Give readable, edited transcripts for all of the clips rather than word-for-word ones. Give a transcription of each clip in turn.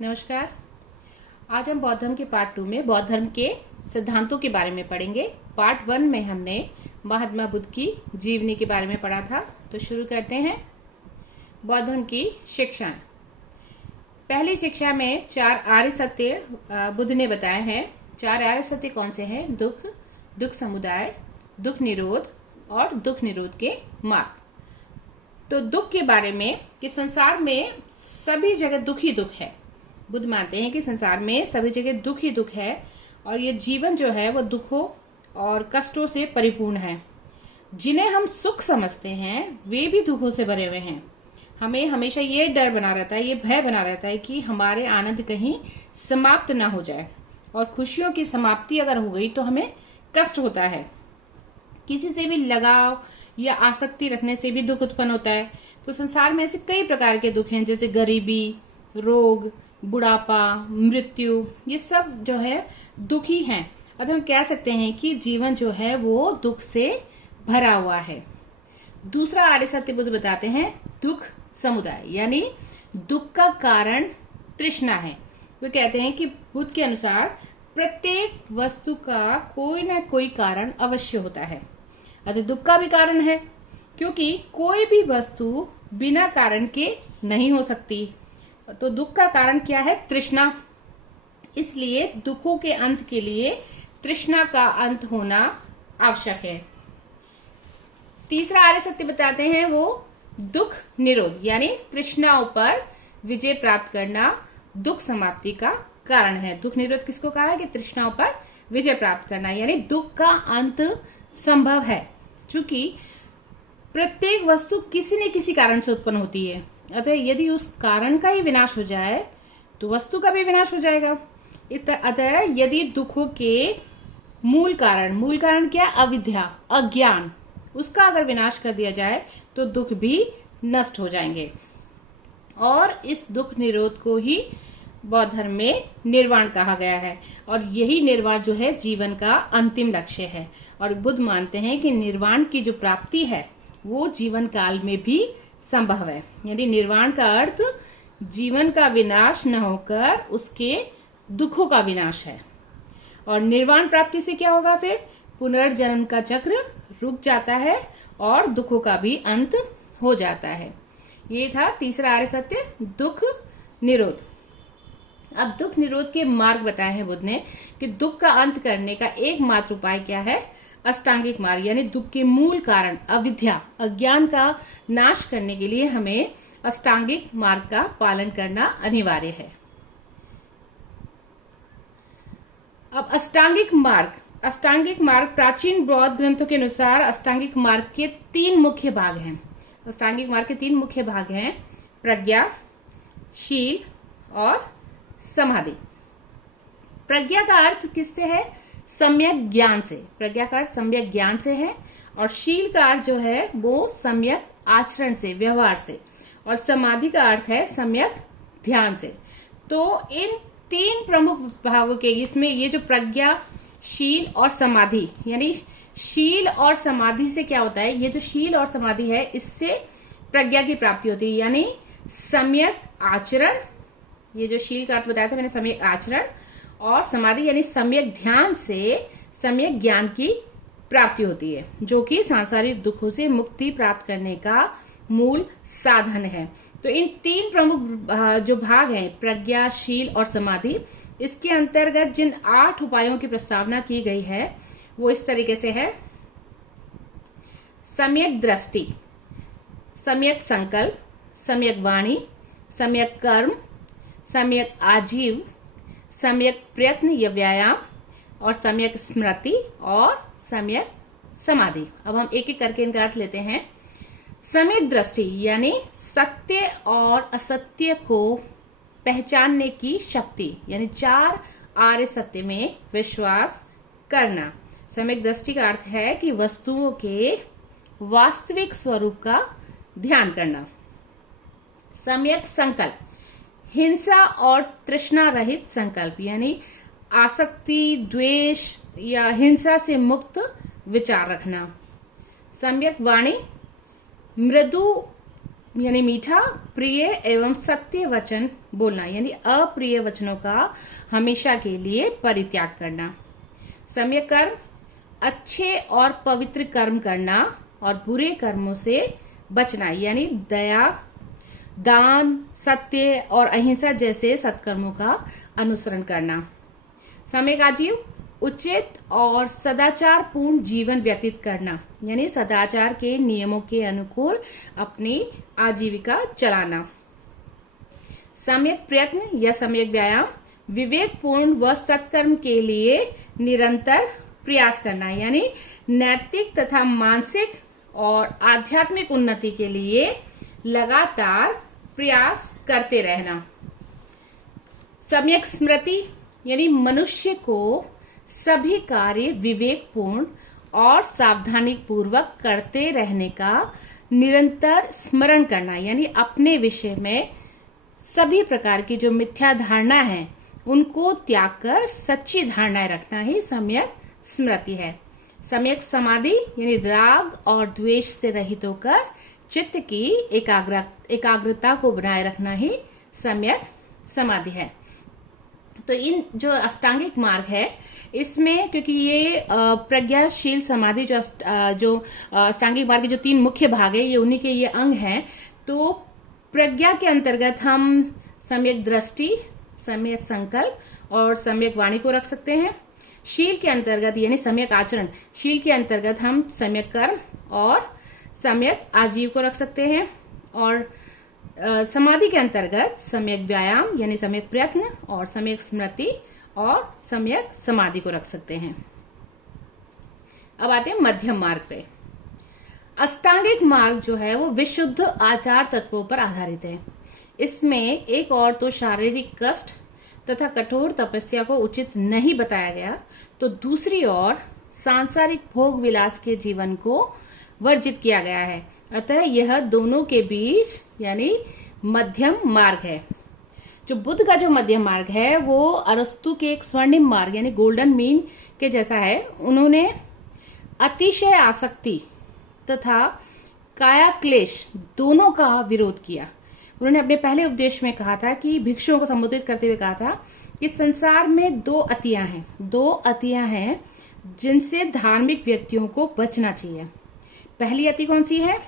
नमस्कार। आज हम बौद्ध धर्म के पार्ट 2 में बौद्ध धर्म के सिद्धांतों के बारे में पढ़ेंगे। पार्ट 1 में हमने महात्मा बुद्ध की जीवनी के बारे में पढ़ा था, तो शुरू करते हैं। बौद्ध धर्म की शिक्षाएं। पहली शिक्षा में 4 आर्य सत्य बुद्ध ने बताए हैं। 4 आर्य सत्य कौन से हैं? दुख, दुख समुदाय, दुख निरोध और दुख निरोध के मार्ग। तो दुख के बारे में कि संसार में सभी जगह दुख ही दुख है। बुद्ध मानते हैं कि संसार में सभी जगह दुख ही दुख है और ये जीवन जो है वो दुखों और कष्टों से परिपूर्ण है। जिन्हें हम सुख समझते हैं वे भी दुखों से भरे हुए हैं। हमें हमेशा ये डर बना रहता है, ये भय बना रहता है कि हमारे आनंद कहीं समाप्त ना हो जाए, और खुशियों की समाप्ति अगर हो गई तो हमें कष्ट होता है। किसी से भी लगाव या आसक्ति रखने से भी दुख उत्पन्न होता है। तो संसार में ऐसे कई प्रकार के दुख हैं, जैसे गरीबी, रोग, बुढ़ापा, मृत्यु, ये सब जो है दुख ही हैं। अतः हम कह सकते हैं कि जीवन जो है वो दुख से भरा हुआ है। दूसरा आर्य सत्य बुद्ध बताते हैं दुख समुदाय, यानी दुख का कारण तृष्णा है। वो कहते हैं कि बुद्ध के अनुसार प्रत्येक वस्तु का कोई ना कोई कारण अवश्य होता है। अतः दुख का भी कारण है, क्योंकि कोई भी वस्तु बिना कारण के नहीं हो सकती। तो दुख का कारण क्या है? तृष्णा। इसलिए दुखों के अंत के लिए तृष्णा का अंत होना आवश्यक है। तीसरा आर्य सत्य बताते हैं वो दुख निरोध, यानी तृष्णाओं पर विजय प्राप्त करना दुख समाप्ति का कारण है। दुख निरोध किसको कहा है? कि तृष्णाओं पर विजय प्राप्त करना, यानी दुख का अंत संभव है। चूंकि प्रत्येक वस्तु किसी न किसी कारण से उत्पन्न होती है, अतः यदि उस कारण का ही विनाश हो जाए तो वस्तु का भी विनाश हो जाएगा। अतः यदि दुखों के मूल कारण क्या? अविद्या, अज्ञान, उसका अगर विनाश कर दिया जाए तो दुख भी नष्ट हो जाएंगे। और इस दुख निरोध को ही बौद्ध धर्म में निर्वाण कहा गया है, और यही निर्वाण जो है जीवन का अंतिम लक्ष्य है। और बुद्ध मानते हैं कि निर्वाण की जो प्राप्ति है वो जीवन काल में भी संभव है। यानी निर्वाण का अर्थ जीवन का विनाश न होकर उसके दुखों का विनाश है। और निर्वाण प्राप्ति से क्या होगा? फिर पुनर्जन्म का चक्र रुक जाता है और दुखों का भी अंत हो जाता है। ये था तीसरा आर्य सत्य, दुख निरोध। अब दुख निरोध के मार्ग बताए हैं बुद्ध ने कि दुख का अंत करने का एकमात्र उपाय क्या है? अष्टांगिक मार्ग, यानी दुख के मूल कारण अविद्या, अज्ञान का नाश करने के लिए हमें अष्टांगिक मार्ग का पालन करना अनिवार्य है। अब अष्टांगिक मार्ग प्राचीन बौद्ध ग्रंथों के अनुसार अष्टांगिक मार्ग के 3 मुख्य भाग हैं। अष्टांगिक मार्ग के 3 मुख्य भाग हैं: प्रज्ञा, शील और समाधि। प्रज्ञा का अर्थ किससे है? सम्यक ज्ञान से। प्रज्ञा का अर्थ सम्यक ज्ञान से है, और शील का अर्थ जो है वो सम्यक आचरण से, व्यवहार से, और समाधि का अर्थ है सम्यक ध्यान से। तो इन 3 प्रमुख भागों के इसमें ये जो प्रज्ञा, शील और समाधि, यानी शील और समाधि से क्या होता है? ये जो शील और समाधि है इससे प्रज्ञा की प्राप्ति होती है, यानी सम्यक आचरण। ये जो शील का अर्थ बताया था मैंने, सम्यक आचरण, और समाधि यानी सम्यक ध्यान से सम्यक ज्ञान की प्राप्ति होती है, जो कि सांसारिक दुखों से मुक्ति प्राप्त करने का मूल साधन है। तो इन 3 प्रमुख जो भाग हैं, प्रज्ञा, शील और समाधि, इसके अंतर्गत जिन 8 उपायों की प्रस्तावना की गई है वो इस तरीके से है: सम्यक दृष्टि, सम्यक संकल्प, सम्यक वाणी, सम्यक कर्म, सम्यक आजीव, सम्यक प्रयत्न या व्यायाम, और सम्यक स्मृति और सम्यक समाधि। अब हम एक एक करके इनका अर्थ लेते हैं। सम्यक दृष्टि यानी सत्य और असत्य को पहचानने की शक्ति, यानी 4 आर्य सत्य में विश्वास करना। सम्यक दृष्टि का अर्थ है कि वस्तुओं के वास्तविक स्वरूप का ध्यान करना। सम्यक संकल्प, हिंसा और तृष्णा रहित संकल्प, यानी आसक्ति, द्वेष या हिंसा से मुक्त विचार रखना। सम्यक वाणी, मृदु यानी मीठा, प्रिय एवं सत्य वचन बोलना, यानी अप्रिय वचनों का हमेशा के लिए परित्याग करना। सम्यक कर्म, अच्छे और पवित्र कर्म करना और बुरे कर्मों से बचना, यानी दया, दान, सत्य और अहिंसा जैसे सत्कर्मों का अनुसरण करना। सम्यक आजीव, उचित और सदाचार पूर्ण जीवन व्यतीत करना, यानी सदाचार के नियमों के अनुकूल अपनी आजीविका चलाना। सम्यक प्रयत्न या सम्यक व्यायाम, विवेकपूर्ण व सत्कर्म के लिए निरंतर प्रयास करना, यानी नैतिक तथा मानसिक और आध्यात्मिक उन्नति के लिए लगातार प्रयास करते रहना। सम्यक स्मृति, यानी मनुष्य को सभी कार्य विवेकपूर्ण और सावधानी पूर्वक करते रहने का निरंतर स्मरण करना, यानी अपने विषय में सभी प्रकार की जो मिथ्या धारणा है उनको त्याग कर सच्ची धारणाएं रखना ही सम्यक स्मृति है। सम्यक समाधि, यानी राग और द्वेष से रहित होकर चित्त की एकाग्रता को बनाए रखना ही सम्यक समाधि है। तो इन जो अष्टांगिक मार्ग है इसमें, क्योंकि ये प्रज्ञाशील समाधि जो अष्टांगिक मार्ग के जो 3 मुख्य भाग है, ये उन्हीं के ये अंग हैं। तो प्रज्ञा के अंतर्गत हम सम्यक दृष्टि, सम्यक संकल्प और सम्यक वाणी को रख सकते हैं। शील के अंतर्गत यानी सम्यक आचरण, शील के अंतर्गत हम सम्यक कर्म और सम्यक आजीव को रख सकते हैं। और समाधि के अंतर्गत सम्यक व्यायाम यानी सम्यक प्रयत्न और सम्यक स्मृति और सम्यक समाधि को रख सकते हैं। अब आते हैं मध्यम मार्ग पे। अष्टांगिक मार्ग जो है वो विशुद्ध आचार तत्वों पर आधारित है। इसमें एक और तो शारीरिक कष्ट तथा कठोर तपस्या को उचित नहीं बताया गया, तो दूसरी ओर सांसारिक भोग विलास के जीवन को वर्जित किया गया है। अतः यह दोनों के बीच यानी मध्यम मार्ग है। जो बुद्ध का जो मध्यम मार्ग है वो अरस्तु के एक स्वर्णिम मार्ग यानी गोल्डन मीन के जैसा है। उन्होंने अतिशय आसक्ति तथा काया क्लेश दोनों का विरोध किया। उन्होंने अपने पहले उपदेश में कहा था कि भिक्षुओं को संबोधित करते हुए कहा था कि संसार में 2 अतियां हैं जिनसे धार्मिक व्यक्तियों को बचना चाहिए। पहली अति कौन सी है?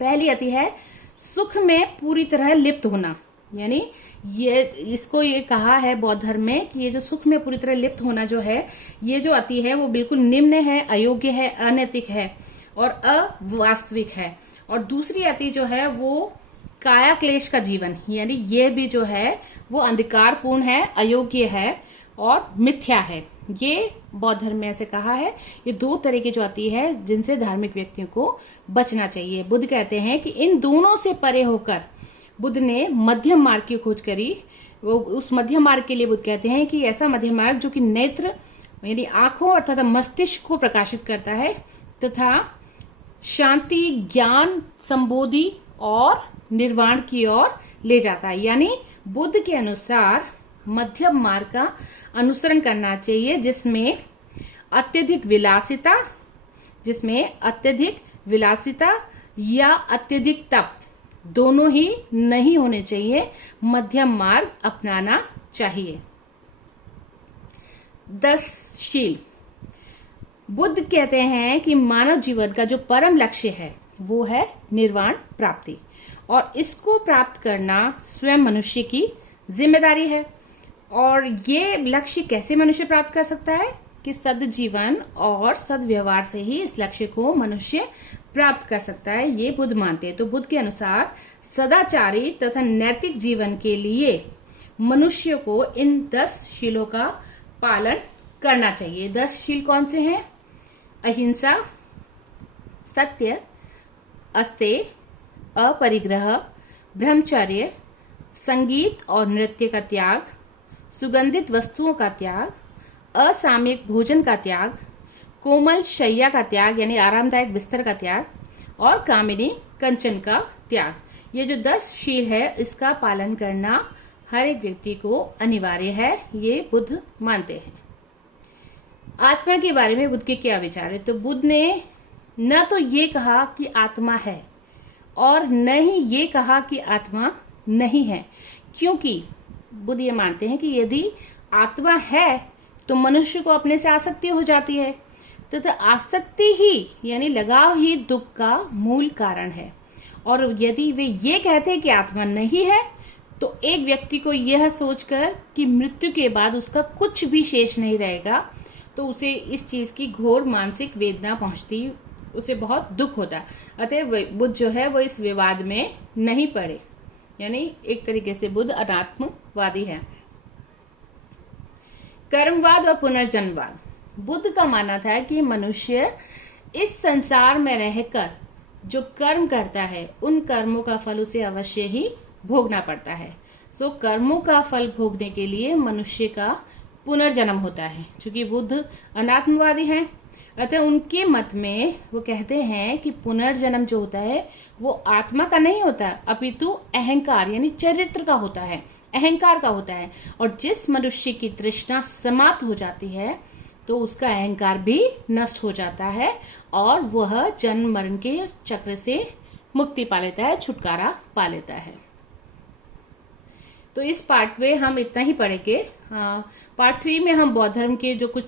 पहली अति है सुख में पूरी तरह लिप्त होना, यानी ये कहा है बौद्ध धर्म में कि ये जो सुख में पूरी तरह लिप्त होना जो है, ये जो अति है वो बिल्कुल निम्न है, अयोग्य है, अनैतिक है और अवास्तविक है। और दूसरी अति जो है वो काया क्लेश का जीवन, यानी ये भी जो है वो अंधकारपूर्ण है, अयोग्य है और मिथ्या है। ये बौद्ध धर्म में ऐसे कहा है। ये 2 तरह की जो अति है जिनसे धार्मिक व्यक्तियों को बचना चाहिए। बुद्ध कहते हैं कि इन दोनों से परे होकर बुद्ध ने मध्यम मार्ग की खोज करी। वो उस मध्यम मार्ग के लिए बुद्ध कहते हैं कि ऐसा मध्यम मार्ग जो कि नेत्र यानी आंखों अर्थात मस्तिष्क को प्रकाशित करता है तथा शांति, ज्ञान, संबोधि और निर्वाण की ओर ले जाता है। यानी बुद्ध के अनुसार मध्यम मार्ग का अनुसरण करना चाहिए जिसमें अत्यधिक विलासिता या अत्यधिक तप दोनों ही नहीं होने चाहिए। मध्यम मार्ग अपनाना चाहिए। 10 शील। बुद्ध कहते हैं कि मानव जीवन का जो परम लक्ष्य है वो है निर्वाण प्राप्ति और इसको प्राप्त करना स्वयं मनुष्य की जिम्मेदारी है। और ये लक्ष्य कैसे मनुष्य प्राप्त कर सकता है कि सद्जीवन और सद्व्यवहार से ही इस लक्ष्य को मनुष्य प्राप्त कर सकता है, ये बुद्ध मानते हैं। तो बुद्ध के अनुसार सदाचारी तथा नैतिक जीवन के लिए मनुष्य को इन 10 शीलों का पालन करना चाहिए। 10 शील कौन से हैं? अहिंसा, सत्य, अस्तेय, अपरिग्रह, ब्रह्मचर्य, संगीत और नृत्य का त्याग, सुगंधित वस्तुओं का त्याग, असामयिक भोजन का त्याग, कोमल शैया का त्याग यानी आरामदायक बिस्तर का त्याग और कामिनी कंचन का त्याग। ये जो 10 शील है इसका पालन करना हर एक व्यक्ति को अनिवार्य है, ये बुद्ध मानते हैं। आत्मा के बारे में बुद्ध के क्या विचार है? तो बुद्ध ने न तो ये कहा कि आत्मा है और न ही ये कहा कि आत्मा नहीं है, क्योंकि बुद्ध ये मानते हैं कि यदि आत्मा है तो मनुष्य को अपने से आसक्ति हो जाती है, तथा आसक्ति ही यानी लगाव ही दुख का मूल कारण है। और यदि वे ये कहते हैं कि आत्मा नहीं है, तो एक व्यक्ति को यह सोचकर कि मृत्यु के बाद उसका कुछ भी शेष नहीं रहेगा, तो उसे इस चीज की घोर मानसिक वेदना पहुंचती, उसे बहुत दुख होता। अतः बुद्ध जो है वो इस विवाद में नहीं पड़े, यानी एक तरीके से बुद्ध अनात्मवादी है। कर्मवाद और पुनर्जन्मवाद। बुद्ध का मानना था कि मनुष्य इस संसार में रहकर जो कर्म करता है उन कर्मों का फल उसे अवश्य ही भोगना पड़ता है। सो कर्मों का फल भोगने के लिए मनुष्य का पुनर्जन्म होता है। चूंकि बुद्ध अनात्मवादी हैं, अतः उनके मत में वो कहते हैं कि पुनर्जन्म जो होता है वो आत्मा का नहीं होता, अपितु अहंकार यानी चरित्र का होता है, अहंकार का होता है। और जिस मनुष्य की तृष्णा समाप्त हो जाती है तो उसका अहंकार भी नष्ट हो जाता है और वह जन्म मरण के चक्र से मुक्ति पा लेता है, छुटकारा पा लेता है। तो इस पार्ट में हम इतना ही पढ़ेंगे। पार्ट 3 में हम बौद्ध धर्म के जो कुछ